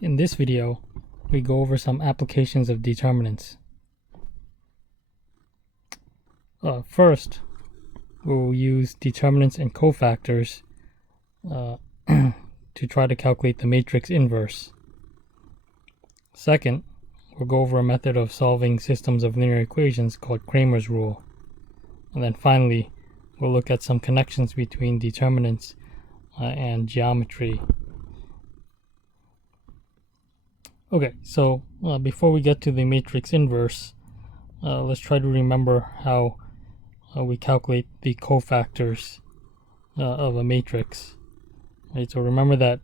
In this video, we go over some applications of determinants. First, we'll use determinants and cofactors to try to calculate the matrix inverse. Second, we'll go over a method of solving systems of linear equations called Cramer's rule. And then finally, we'll look at some connections between determinants and geometry. Okay, so before we get to the matrix inverse, let's try to remember how we calculate the cofactors of a matrix. Right, so remember that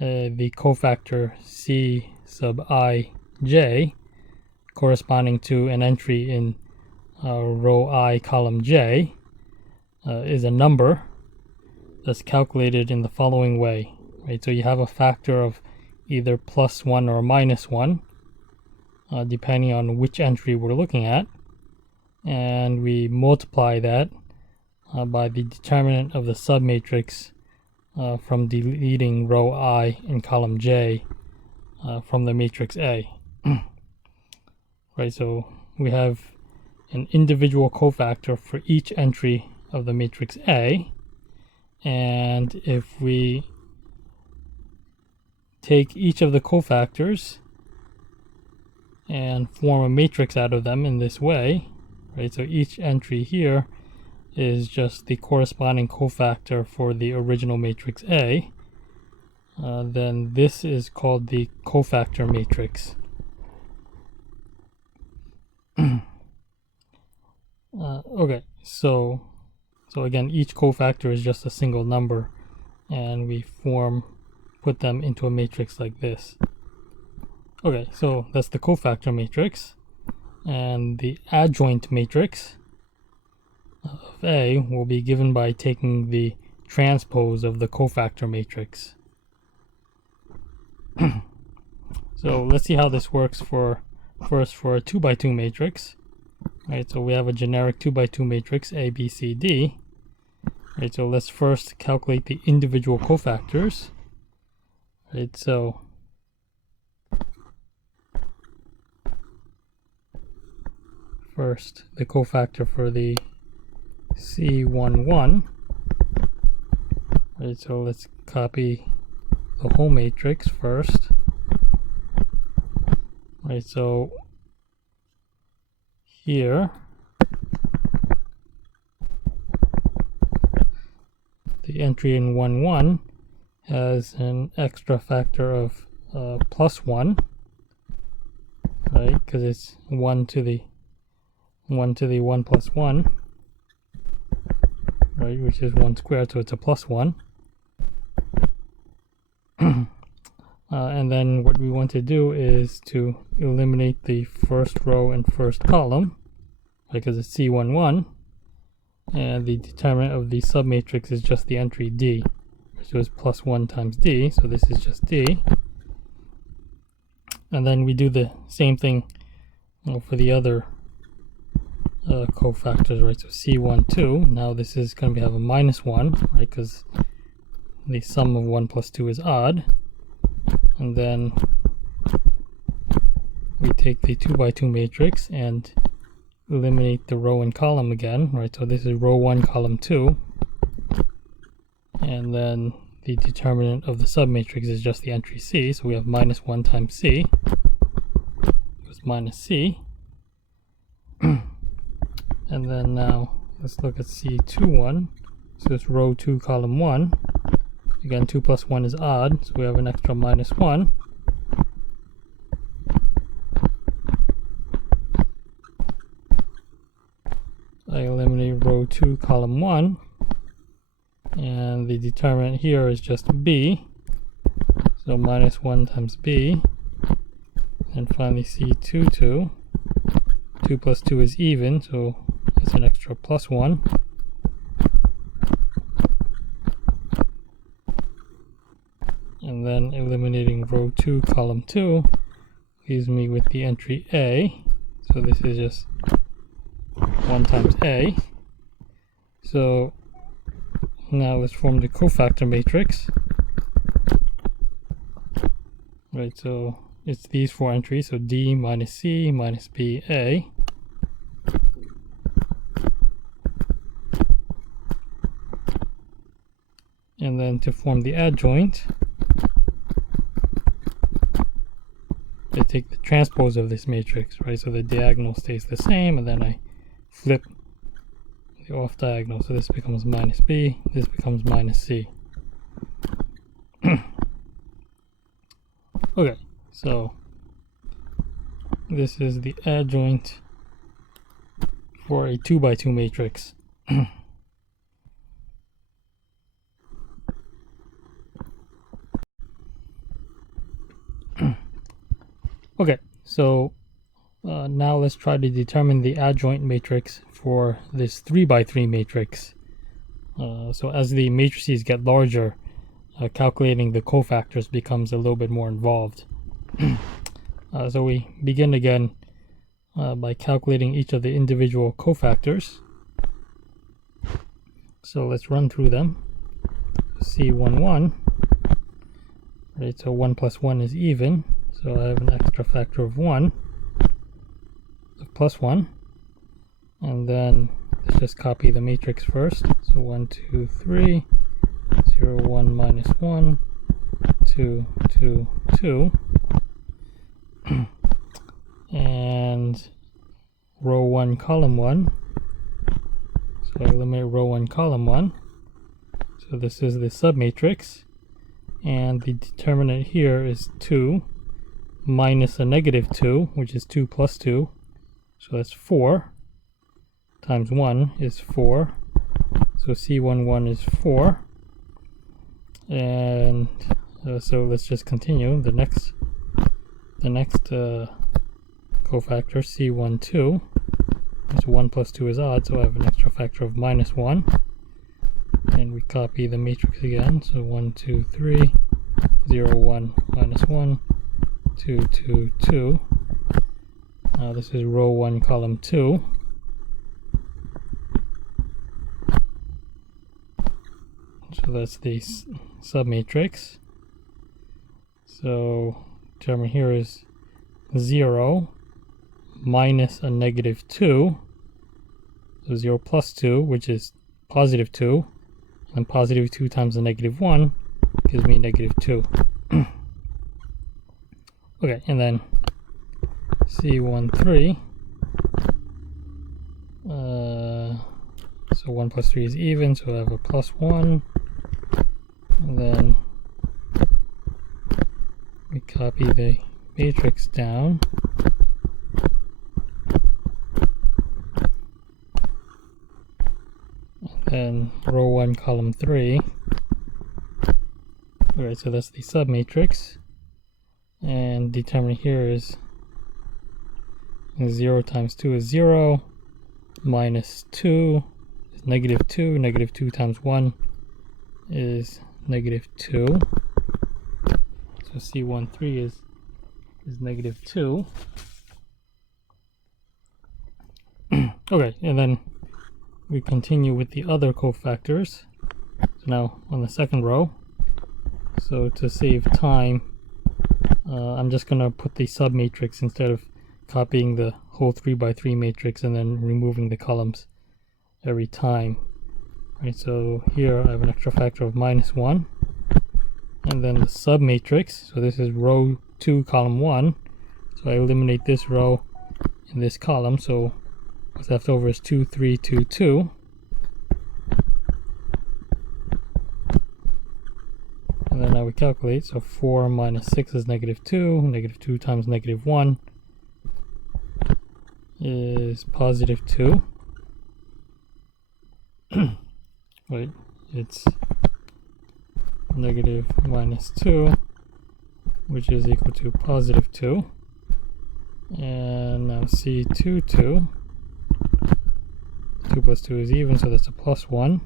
the cofactor C sub I j, corresponding to an entry in row I column j, is a number that's calculated in the following way. Right, so you have a factor of either +1 or -1, depending on which entry we're looking at, and we multiply that by the determinant of the submatrix from deleting row I in column J from the matrix A. Right, so we have an individual cofactor for each entry of the matrix A, and if we take each of the cofactors and form a matrix out of them in this way, right? So each entry here is just the corresponding cofactor for the original matrix A. Then this is called the cofactor matrix. Okay, so again, each cofactor is just a single number, and we put them into a matrix like this. Okay, so that's the cofactor matrix, and the adjoint matrix of A will be given by taking the transpose of the cofactor matrix. So let's see how this works for a 2x2 matrix. Right, so we have a generic 2x2 matrix A, B, C, D. Right, so let's first calculate the individual cofactors. Right, so first the cofactor for the C11. Right, so let's copy the whole matrix first. Right, so here the entry in 1 has an extra factor of +1, right? Because it's 1 to the 1 plus 1, right? Which is 1 squared, so it's a +1. And then what we want to do is to eliminate the first row and first column, because it's C11, and the determinant of the submatrix is just the entry D. So it's +1 times D, so this is just D. And then we do the same thing for the other cofactors, right? So C12, now this is going to have a -1, right? Because the sum of 1 plus 2 is odd. And then we take the 2x2 matrix and eliminate the row and column again, right? So this is row 1, column 2. And then the determinant of the submatrix is just the entry C, so we have -1 times C equals -C. And then now let's look at C21. So it's row 2, column 1. Again, 2 plus 1 is odd, so we have an extra -1. I eliminate row 2, column 1. And the determinant here is just B, so -1 times B. And finally C22, 2 plus 2 is even, so it's an extra +1. And then eliminating row 2, column 2 leaves me with the entry A, so this is just 1 times A. So now let's form the cofactor matrix. right? So it's these 4 entries, so D minus C minus B A. And then to form the adjoint, I take the transpose of this matrix, right? So the diagonal stays the same, and then I flip the off diagonal. So this becomes minus B, this becomes minus C. Okay, so this is the adjoint for a 2x2 matrix. Okay, so now let's try to determine the adjoint matrix for this 3x3 matrix. So as the matrices get larger, calculating the cofactors becomes a little bit more involved. So we begin again by calculating each of the individual cofactors. So let's run through them. C11, right? So 1 plus 1 is even. So I have an extra factor of 1, plus 1, and then let's just copy the matrix first. So 1, 2, 3, 0, 1, minus 1, 2, 2, 2, and row 1, column 1. So I eliminate row 1, column 1. So this is the submatrix, and the determinant here is 2 minus a negative 2, which is 2 plus 2, so that's 4, times 1 is 4, so C11 is 4, and so let's just continue. The next cofactor, C12, so 1 plus 2 is odd, so I have an extra factor of minus 1, and we copy the matrix again, so 1, 2, 3, 0, 1, minus 1, 2, 2, 2. This is row 1, column 2. So that's the submatrix. So term here is 0 minus a negative 2. So 0 plus 2, which is positive 2. And positive 2 times a negative 1 gives me negative 2. Okay, and then C13, so 1 plus 3 is even, so I have a plus 1, and then we copy the matrix down, and then row 1, column 3. Alright, so that's the submatrix. And determinant here is 0 times 2 is 0, minus 2 is negative 2, negative 2 times 1 is negative 2, so C13 is negative 2. Okay, and then we continue with the other cofactors. So now on the second row, so to save time, I'm just going to put the submatrix instead of copying the whole 3x3 matrix and then removing the columns every time. Right, so here I have an extra factor of minus 1. And then the submatrix, so this is row 2, column 1. So I eliminate this row and this column, so what's left over is 2, 3, 2, 2. And then now we calculate, so 4 minus 6 is negative 2, negative 2 times negative 1 is positive 2. Wait, it's negative minus 2, which is equal to positive 2. And now C22, 2 plus 2 is even, so that's a plus 1.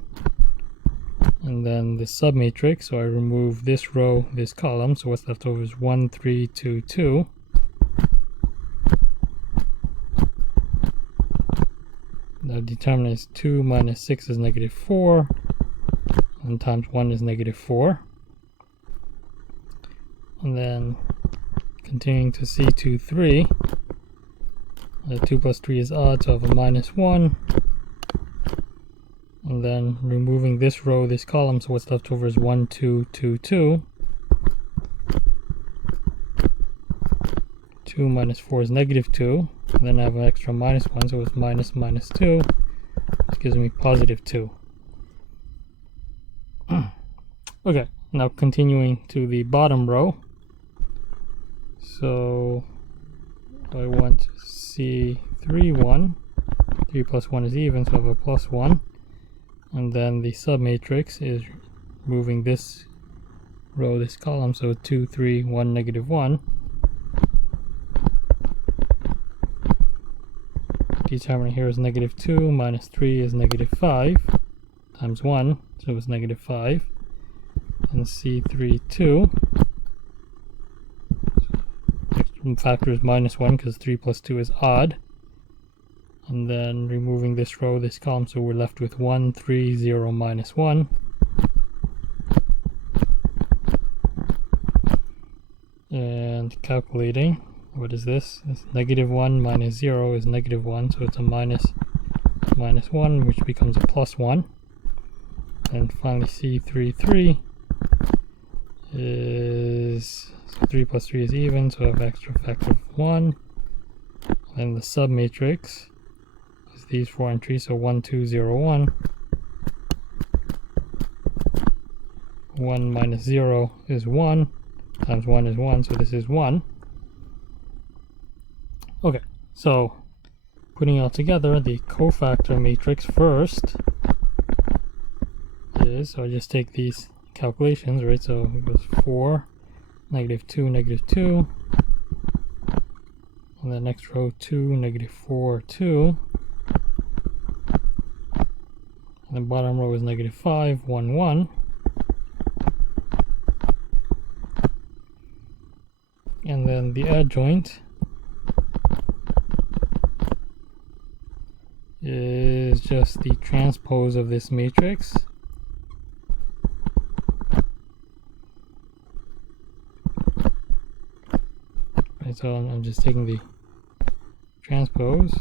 And then the submatrix, so I remove this row, this column, so what's left over is 1, 3, 2, 2. The determinant is 2 minus 6 is negative 4, and times 1 is negative 4. And then continuing to C2, 3. 2 plus 3 is odd, so I have a -1. And then removing this row, this column, so what's left over is 1, 2, 2, 2. 2 minus 4 is -2. And then I have an extra -1, so it's minus -2, which gives me +2. Okay, now continuing to the bottom row. So I want C3, 1. 3 plus 1 is even, so I have a +1. And then the submatrix is moving this row, this column, so 2, 3, 1, -1. Determinant here is -2, minus 3 is -5, times 1, so it's -5. And C3, 2. Next factor is -1 because 3 plus 2 is odd. And then removing this row, this column, so we're left with 1, 3, 0, -1. And calculating, what is this? It's -1 minus 0 is -1, so it's a -1, which becomes a +1. And finally C3, 3 is, so 3 plus 3 is even, so I have extra factor of 1. And the submatrix is these 4 entries, so 1, 2, 0, 1. 1 minus 0 is 1, times 1 is 1, so this is 1. Okay, so putting it all together, the cofactor matrix first is, so I just take these calculations, right? So it goes 4, -2, -2. And the next row, 2, -4, 2. And the bottom row is -5, 1, 1. And then the adjoint is just the transpose of this matrix. Right, so I'm just taking the transpose.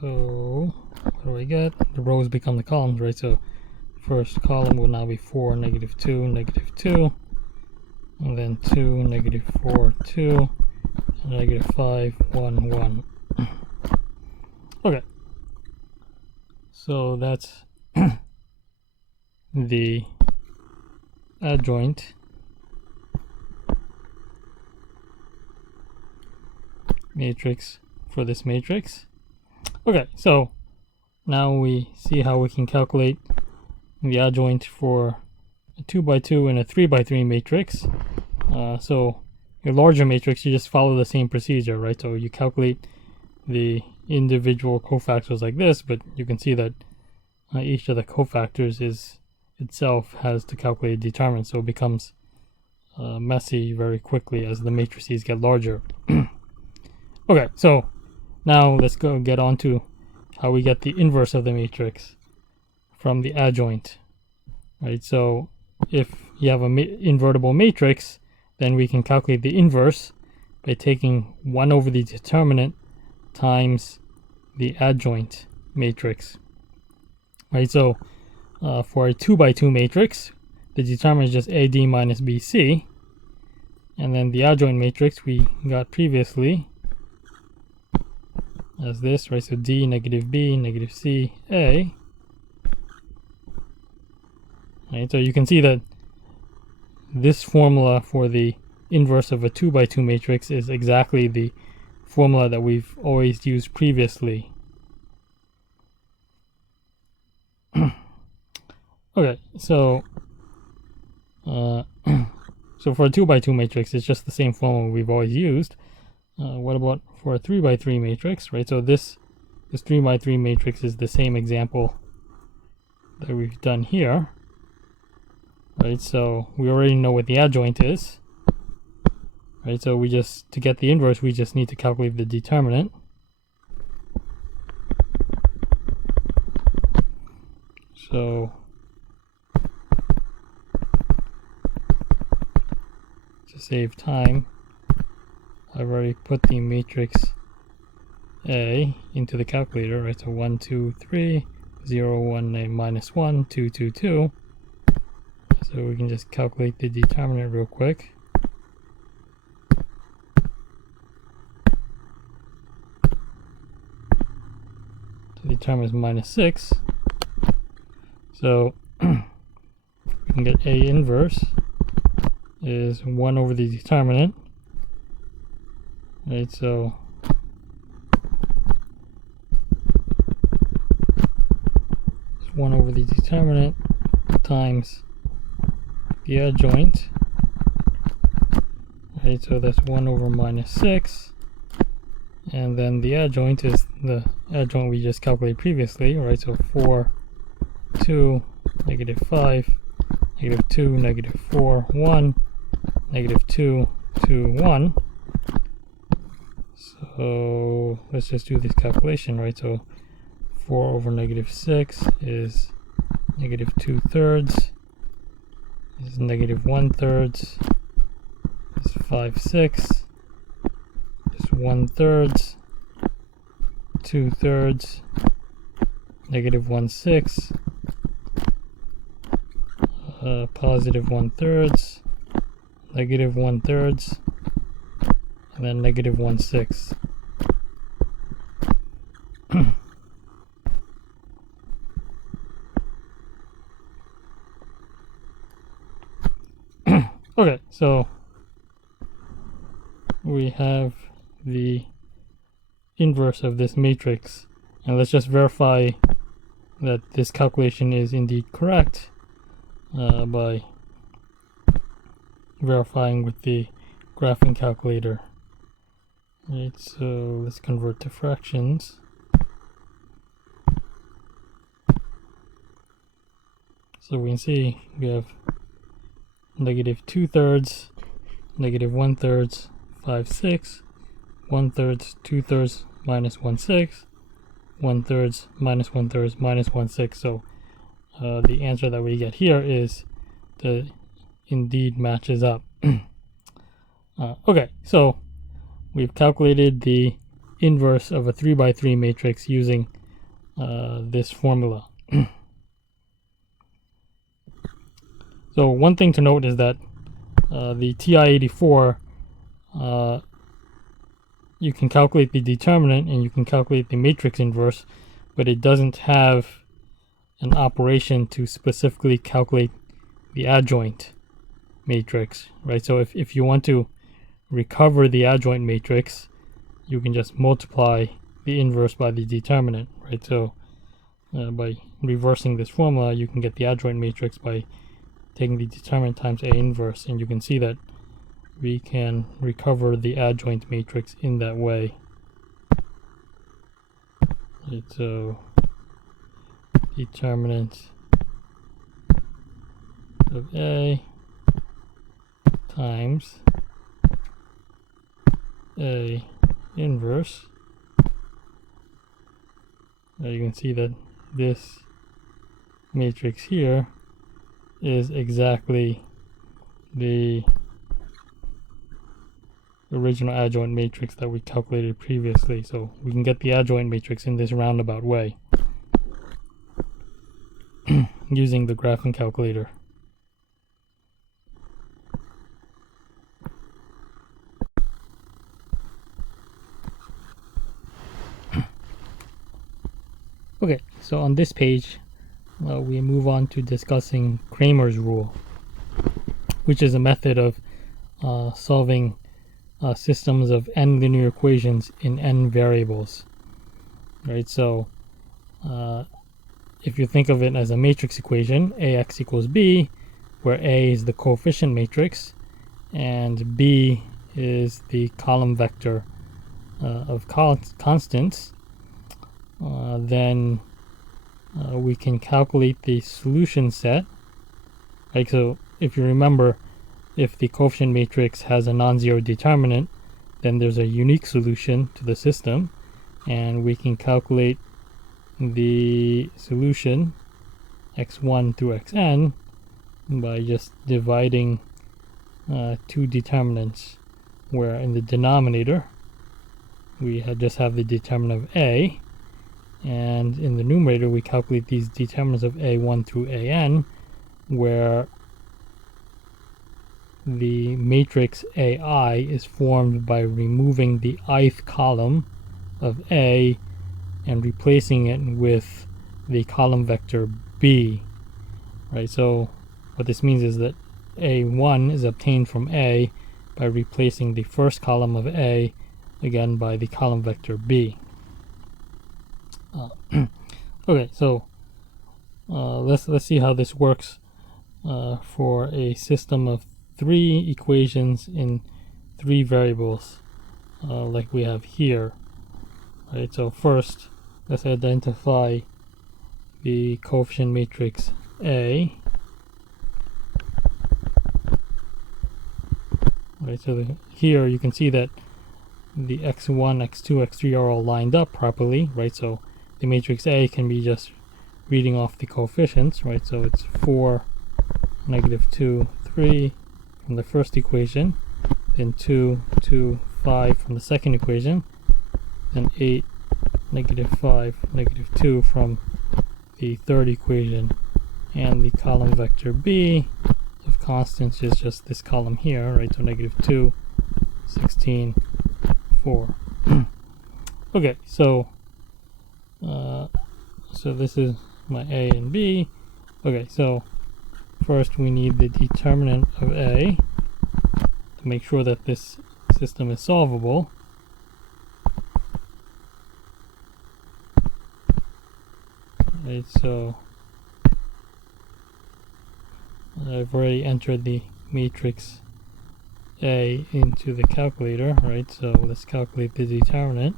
So what do I get? The rows become the columns, right? So first column will now be 4, -2, -2. And then 2, -4, 2, and -5, 1, 1. Okay. So that's the adjoint matrix for this matrix. Okay, so now we see how we can calculate the adjoint for a 2x2 and a 3x3 matrix. So your larger matrix, you just follow the same procedure, right? So you calculate the individual cofactors like this, but you can see that each of the cofactors is itself has to calculate a determinant, so it becomes messy very quickly as the matrices get larger. Okay, so now let's go get on to how we get the inverse of the matrix from the adjoint, right? So if you have an invertible matrix, then we can calculate the inverse by taking 1 over the determinant times the adjoint matrix, right? So for a 2x2 matrix, the determinant is just AD minus BC, and then the adjoint matrix we got previously as this, right? So D, -B, -C, A. Right, so you can see that this formula for the inverse of a 2x2 matrix is exactly the formula that we've always used previously. Okay, so so for a 2x2 matrix, it's just the same formula we've always used. What about for a 3x3 matrix, right? So this 3x3 matrix is the same example that we've done here, right? So we already know what the adjoint is, right? So we just, to get the inverse, we just need to calculate the determinant. So save time, I've already put the matrix A into the calculator, right? So 1, 2, 3, 0, 1, minus 1, 2, 2, 2. So we can just calculate the determinant real quick. The determinant is minus 6. So we can get A inverse is 1 over the determinant. Right, so it's 1 over the determinant times the adjoint. Right, so that's 1 over minus 6. And then the adjoint is the adjoint we just calculated previously, right? So 4, 2, negative 5, negative 2, negative 4, 1, negative 2, 2, 1. So let's just do this calculation, right? So 4 over negative 6 is negative 2/3, is negative 1/3, is 5/6, is 1/3, 2/3, negative 1/6, positive 1/3, negative 1/3, and then negative 1/6. Okay, so we have the inverse of this matrix, and let's just verify that this calculation is indeed correct by verifying with the graphing calculator. Right, so let's convert to fractions. So we can see we have negative 2/3, negative 1/3, 5/6, 1/3, 2/3, minus 1/6, 1/3, minus 1/3, minus 1/6. So the answer that we get here is that indeed matches up. Okay, so we've calculated the inverse of a 3 by 3 matrix using this formula. So one thing to note is that the TI-84, you can calculate the determinant and you can calculate the matrix inverse, but it doesn't have an operation to specifically calculate the adjoint matrix, right? So if you want to recover the adjoint matrix, you can just multiply the inverse by the determinant, right? So by reversing this formula, you can get the adjoint matrix by taking the determinant times A inverse, and you can see that we can recover the adjoint matrix in that way. Right, so determinant of A times A inverse. Now you can see that this matrix here is exactly the original adjoint matrix that we calculated previously. So we can get the adjoint matrix in this roundabout way using the graphing calculator. Okay, so on this page we move on to discussing Cramer's rule, which is a method of solving systems of n linear equations in n variables. Right, so if you think of it as a matrix equation, AX equals B, where A is the coefficient matrix and B is the column vector of constants, then we can calculate the solution set. Like, so if you remember, if the coefficient matrix has a non-zero determinant, then there's a unique solution to the system, and we can calculate the solution x1 through xn by just dividing two determinants, where in the denominator we just have the determinant of A, and in the numerator we calculate these determinants of A1 through AN, where the matrix AI is formed by removing the ith column of A and replacing it with the column vector B. Right, so what this means is that A1 is obtained from A by replacing the first column of A again by the column vector B. Okay, so let's see how this works for a system of three equations in three variables, like we have here. Right, so first let's identify the coefficient matrix A. Right, so here you can see that the x1, x2, x3 are all lined up properly, right? So the matrix A can be just reading off the coefficients, right? So it's 4, -2, 3 from the first equation, then 2, 2, 5 from the second equation, then 8, -5, -2 from the third equation, and the column vector B of constants is just this column here, right? So -2, 16, 4. Okay, so this is my A and B. Okay, so first we need the determinant of A to make sure that this system is solvable. Right, so I've already entered the matrix A into the calculator, right? So let's calculate the determinant.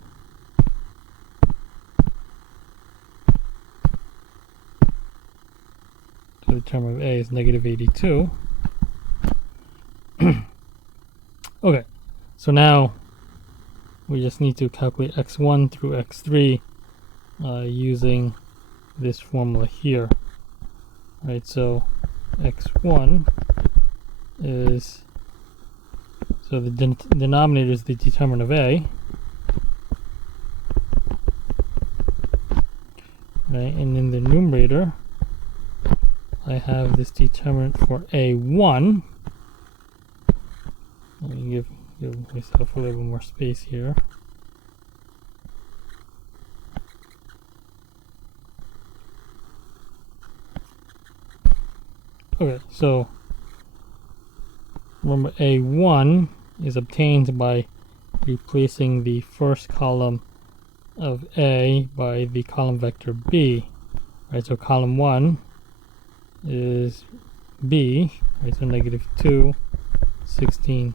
So the determinant of A is -82. Okay, so now we just need to calculate x1 through x3 using this formula here. Right, so x1 is, so the denominator is the determinant of A, right, and in the numerator I have this determinant for A1. Let me give myself a little more space here. Okay, so remember A1 is obtained by replacing the first column of A by the column vector B. Right, so column 1 is B, right, so -2, 16,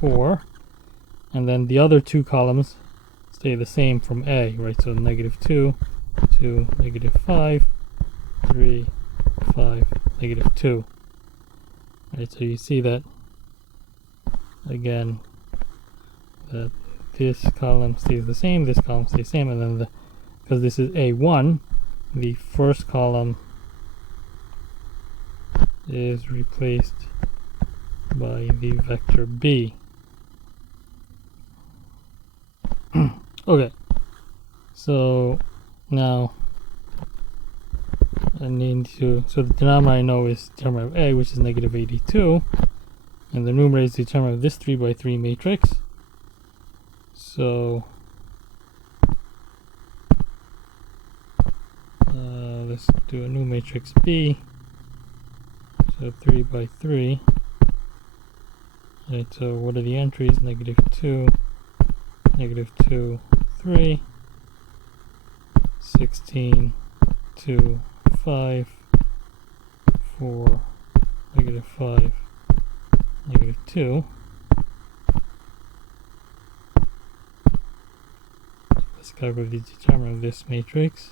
4. And then the other two columns stay the same from A, right, so -2 to -5, 3, 5, -2. Right, so you see that again, that this column stays the same, this column stays the same, and then because this is A1, the first column is replaced by the vector B. Okay, so now I need to, so the denominator I know is determinant of A, which is -82, and the numerator is determinant of this 3 by 3 matrix. So let's do a new matrix B. So 3 by 3. Right, so what are the entries? -2, -2, 3, 16, 2, 5, 4, -5, -2. Let's calculate the determinant of this matrix.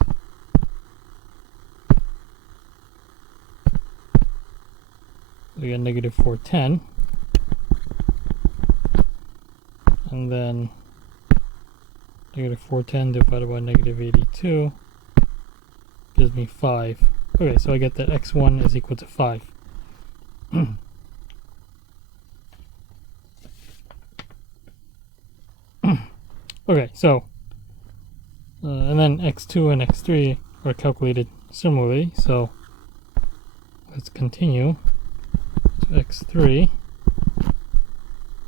We got -410, and then -410 divided by -82 gives me 5. Okay, so I get that x1 is equal to 5. Okay, so and then x2 and x3 are calculated similarly, so let's continue to x3.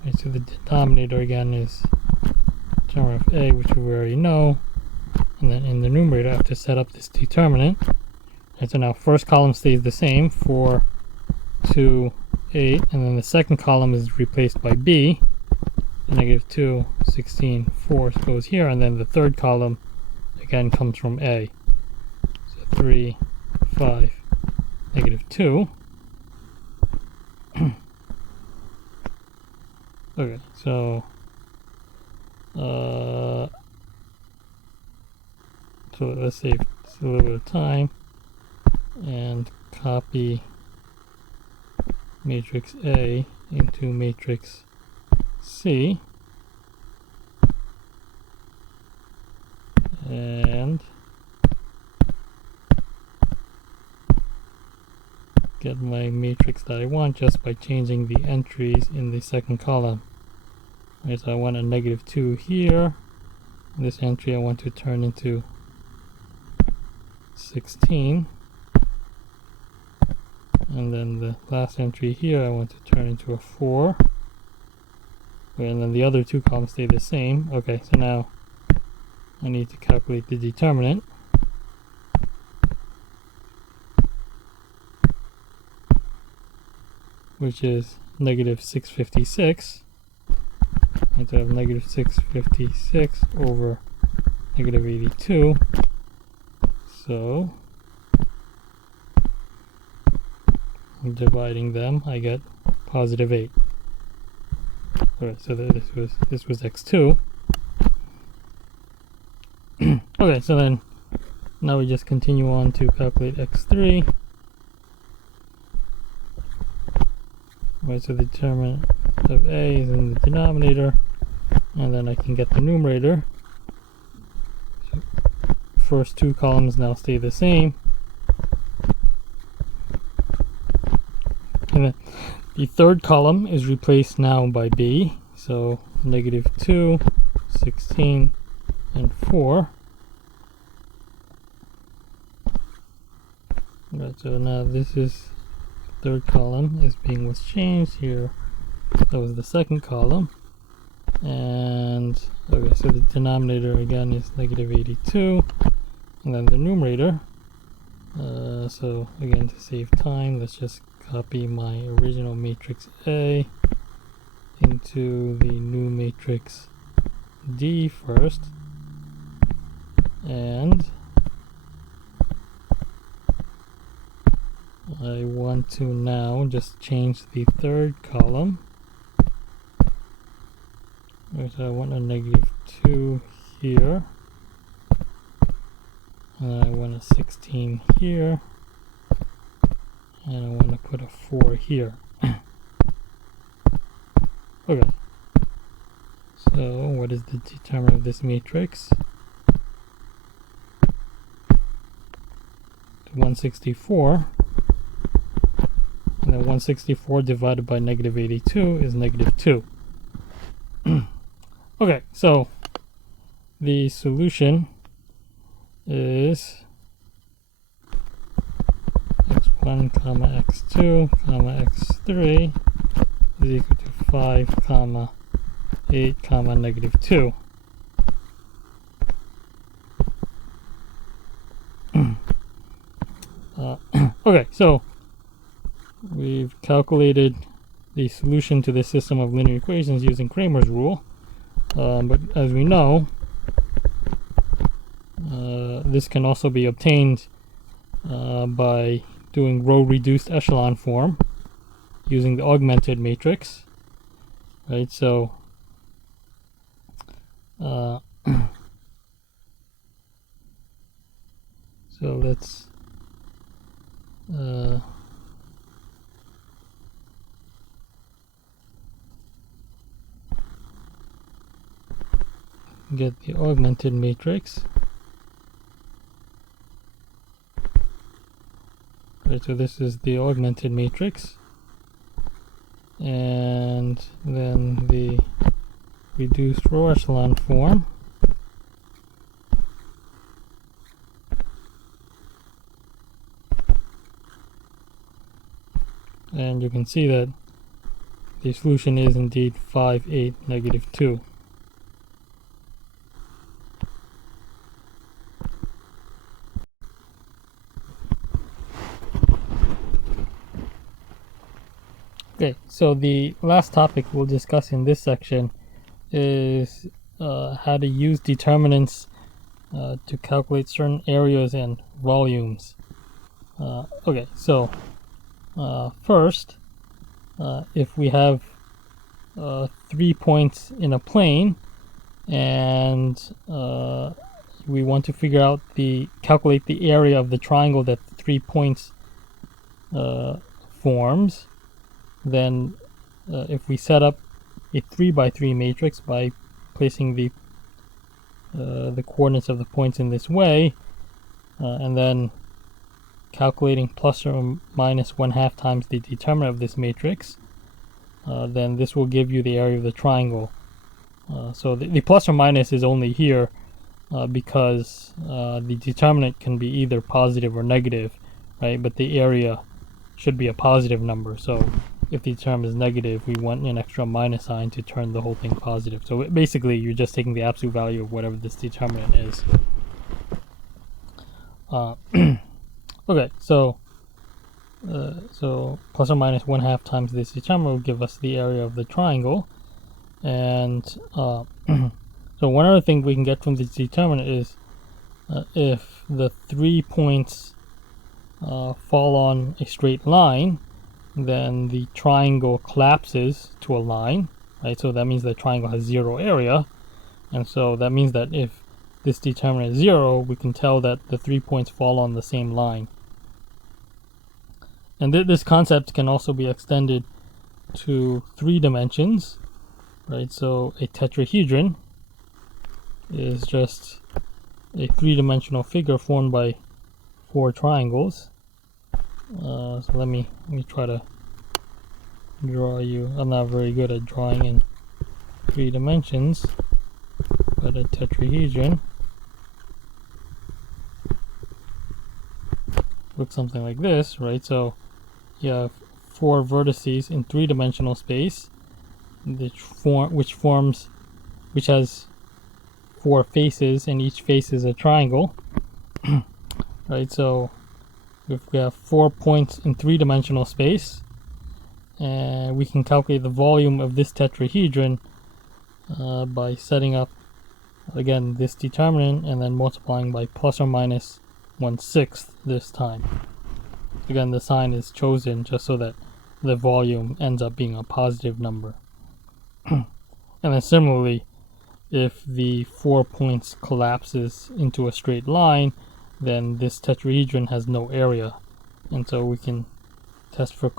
Right, so the denominator again is term of a, which we already know, and then in the numerator I have to set up this determinant. And so now first column stays the same, 4, 2, 8, and then the second column is replaced by b, -2, 16, 4 goes here, and then the third column again comes from a. So 3, 5, -2. Okay, so let's save a little bit of time and copy matrix A into matrix C, and get my matrix that I want just by changing the entries in the second column. Right, so I want a -2 here. This entry I want to turn into 16, and then the last entry here I want to turn into a 4, and then the other two columns stay the same. Okay, so now I need to calculate the determinant. Which is -656. And so I have -656 over -82. So dividing them, I get +8. Alright, so this was x2. Okay, so then now we just continue on to calculate x3. Right, so the determinant of a is in the denominator, and then I can get the numerator. So first two columns now stay the same, and then the third column is replaced now by b, so -2, 16, and 4. Right, so now this is third column is being what's changed here. That was the second column, and okay, so the denominator again is -82, and then the numerator. So again, to save time, let's just copy my original matrix A into the new matrix D first, and I want to now just change the third column. So I want a -2 here, and I want a 16 here, and I want to put a 4 here. Okay, so what is the determinant of this matrix? 164. And then 164 divided by -82 is -2. Okay, so the solution is x1 comma x2 comma x3 is equal to 5 comma 8 comma -2. Okay, so we've calculated the solution to this system of linear equations using Cramer's rule, but as we know, this can also be obtained by doing row reduced echelon form using the augmented matrix, right? So so let's get the augmented matrix. Right, so this is the augmented matrix, and then the reduced row echelon form. And you can see that the solution is indeed 5, 8, -2. Okay, so the last topic we'll discuss in this section is how to use determinants to calculate certain areas and volumes. Okay, so first, if we have 3 points in a plane and we want to figure out calculate the area of the triangle that the 3 points forms, then if we set up a 3x3 matrix by placing the coordinates of the points in this way, and then calculating plus or minus 1/2 times the determinant of this matrix, then this will give you the area of the triangle. So the plus or minus is only here because the determinant can be either positive or negative, right? But the area should be a positive number. So if the term is negative, we want an extra minus sign to turn the whole thing positive. So basically, you're just taking the absolute value of whatever this determinant is. Okay, so plus or minus 1/2 times this determinant will give us the area of the triangle. And so one other thing we can get from this determinant is if the 3 points fall on a straight line, then the triangle collapses to a line, right? So that means the triangle has 0 area, and so that means that if this determinant is 0, we can tell that the 3 points fall on the same line. And this concept can also be extended to 3 dimensions, right? So a tetrahedron is just a 3-dimensional figure formed by 4 triangles. So let me try to draw you. I'm not very good at drawing in 3 dimensions, but a tetrahedron looks something like this, right? So you have 4 vertices in 3-dimensional space, which has 4 faces, and each face is a triangle, right? So if we have 4 points in 3-dimensional space, and we can calculate the volume of this tetrahedron by setting up, again, this determinant and then multiplying by plus or minus 1/6 this time. Again, the sign is chosen just so that the volume ends up being a positive number. And then similarly, if the 4 points collapses into a straight line, then this tetrahedron has no area, and so we can test for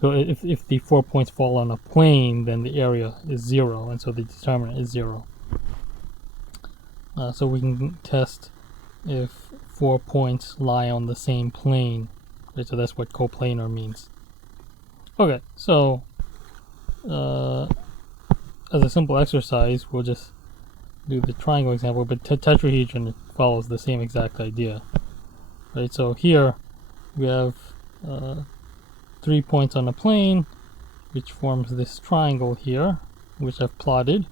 so if the 4 points fall on a plane, then the area is 0, and so the determinant is 0. So we can test if 4 points lie on the same plane, right? So that's what coplanar means. Okay, so as a simple exercise, we'll just do the triangle example, but tetrahedron follows the same exact idea, right? So here we have 3 points on a plane, which forms this triangle here, which I've plotted.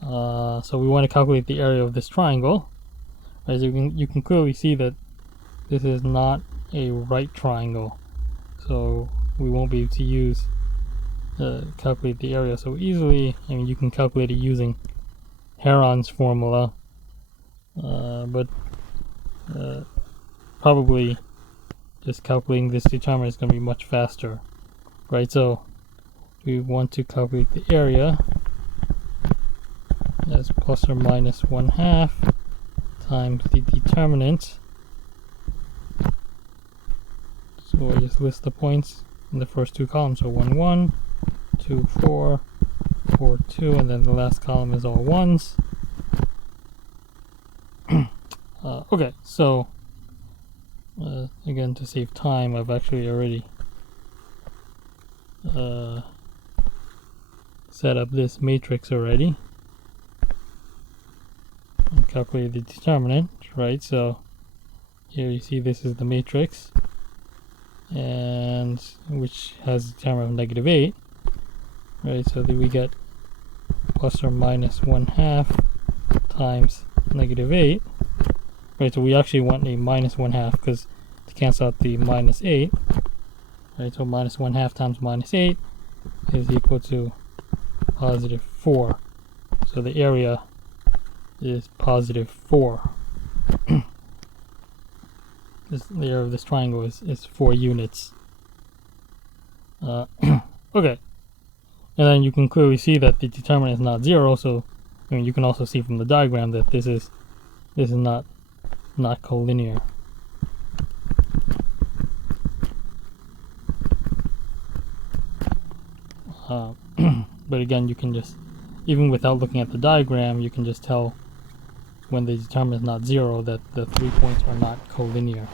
So we want to calculate the area of this triangle. As you can clearly see that this is not a right triangle, so we won't be able to calculate the area so easily. I mean, you can calculate it using Heron's formula, but probably just calculating this determinant is going to be much faster, right? So we want to calculate the area as plus or minus 1/2 times the determinant. So I just list the points in the first 2 columns, so 1, 1, 2, 4, 4, 2, and then the last column is all 1s. Okay, so again, to save time, I've actually already set up this matrix already and calculated the determinant, right? So here you see this is the matrix, and which has a determinant of -8, right? So that we get plus or minus 1/2 times -8, right? So we actually want a minus 1/2 because to cancel out the -8, right? So minus 1/2 times -8 is equal to +4. So the area is +4. The area of this triangle is 4 units. Okay, and then you can clearly see that the determinant is not 0. So I mean, you can also see from the diagram that this is not collinear. But again, you can just, even without looking at the diagram, you can just tell when the determinant is not 0 that the 3 points are not collinear.